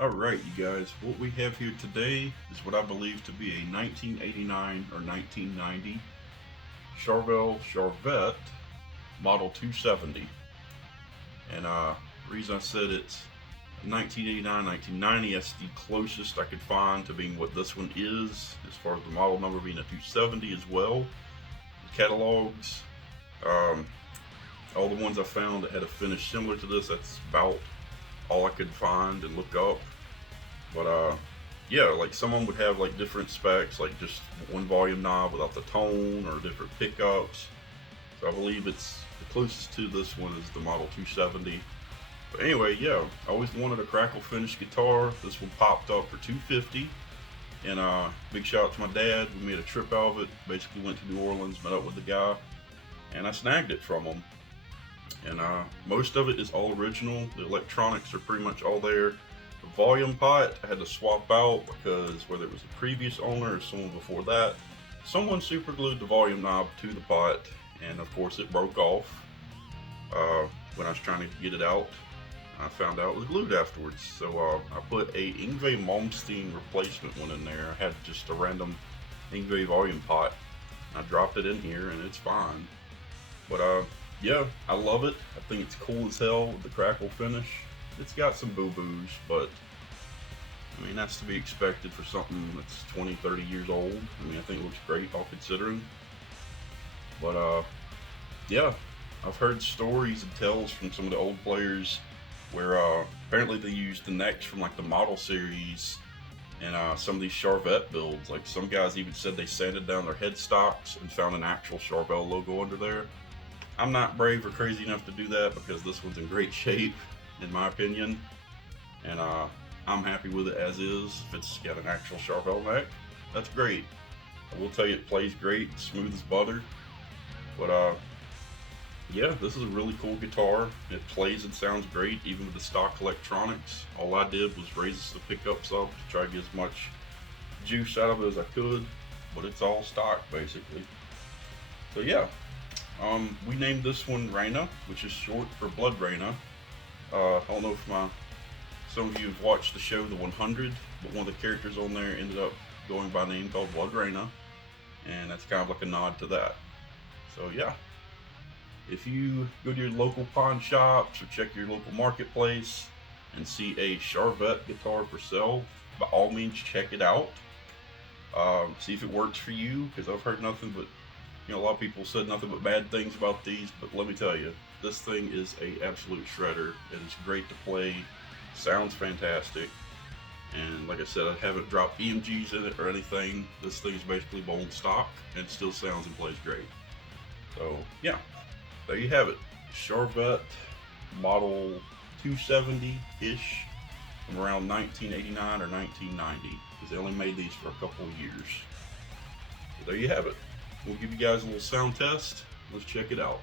Alright, you guys, what we have here today is what I believe to be a 1989 or 1990 Charvel Charvette Model 270. And the reason I said it's 1989, 1990, that's the closest I could find to being what this one is, as far as the model number being a 270 as well. The catalogs, um, all the ones I found that had a finish similar to this, that's about all I could find and look up. But yeah, like someone would have like different specs, like just one volume knob without the tone or different pickups. So I believe it's the closest to this one is the Model 270. But anyway, yeah, I always wanted a crackle finish guitar. This one popped up for $250. And big shout out to my dad. We made a trip out of it. Basically went to New Orleans, met up with the guy, and I snagged it from him. And most of it is all original. The electronics are pretty much all there. The volume pot I had to swap out because whether it was a previous owner or someone before that, someone super glued the volume knob to the pot, and of course it broke off when I was trying to get it out. I found out it was glued afterwards, so I put a Yngwie Malmsteen replacement one in there. I had just a random Yngwie volume pot. I dropped it in here and it's fine. But yeah, I love it. I think it's cool as hell with the crackle finish. It's got some boo-boos, but I mean, that's to be expected for something that's 20, 30 years old. I mean, I think it looks great all considering. But yeah, I've heard stories and tells from some of the old players where apparently they used the necks from like the model series and some of these Charvette builds. Like some guys even said they sanded down their headstocks and found an actual Charvel logo under there. I'm not brave or crazy enough to do that because this one's in great shape, in my opinion, and I'm happy with it as is. If it's got an actual Charvel neck, that's great. I will tell you it plays great, smooth as butter. But yeah, this is a really cool guitar. It plays and sounds great, even with the stock electronics. All I did was raise the pickups up to try to get as much juice out of it as I could, but it's all stock basically. So yeah, we named this one Raina, which is short for Blood Raina. I don't know if some of you have watched the show The 100, but one of the characters on there ended up going by a name called Blood Raina, and that's kind of like a nod to that. So yeah. If you go to your local pawn shops or check your local marketplace and see a Charvette guitar for sale, by all means check it out. See if it works for you, because I've heard nothing but, a lot of people said nothing but bad things about these, but let me tell you, this thing is a absolute shredder. It is great to play, sounds fantastic, and like I said, I haven't dropped EMGs in it or anything. This thing is basically bone stock and still sounds and plays great. So yeah. There you have it, Charvette Model 270-ish from around 1989 or 1990, because they only made these for a couple of years. So there you have it. We'll give you guys a little sound test. Let's check it out.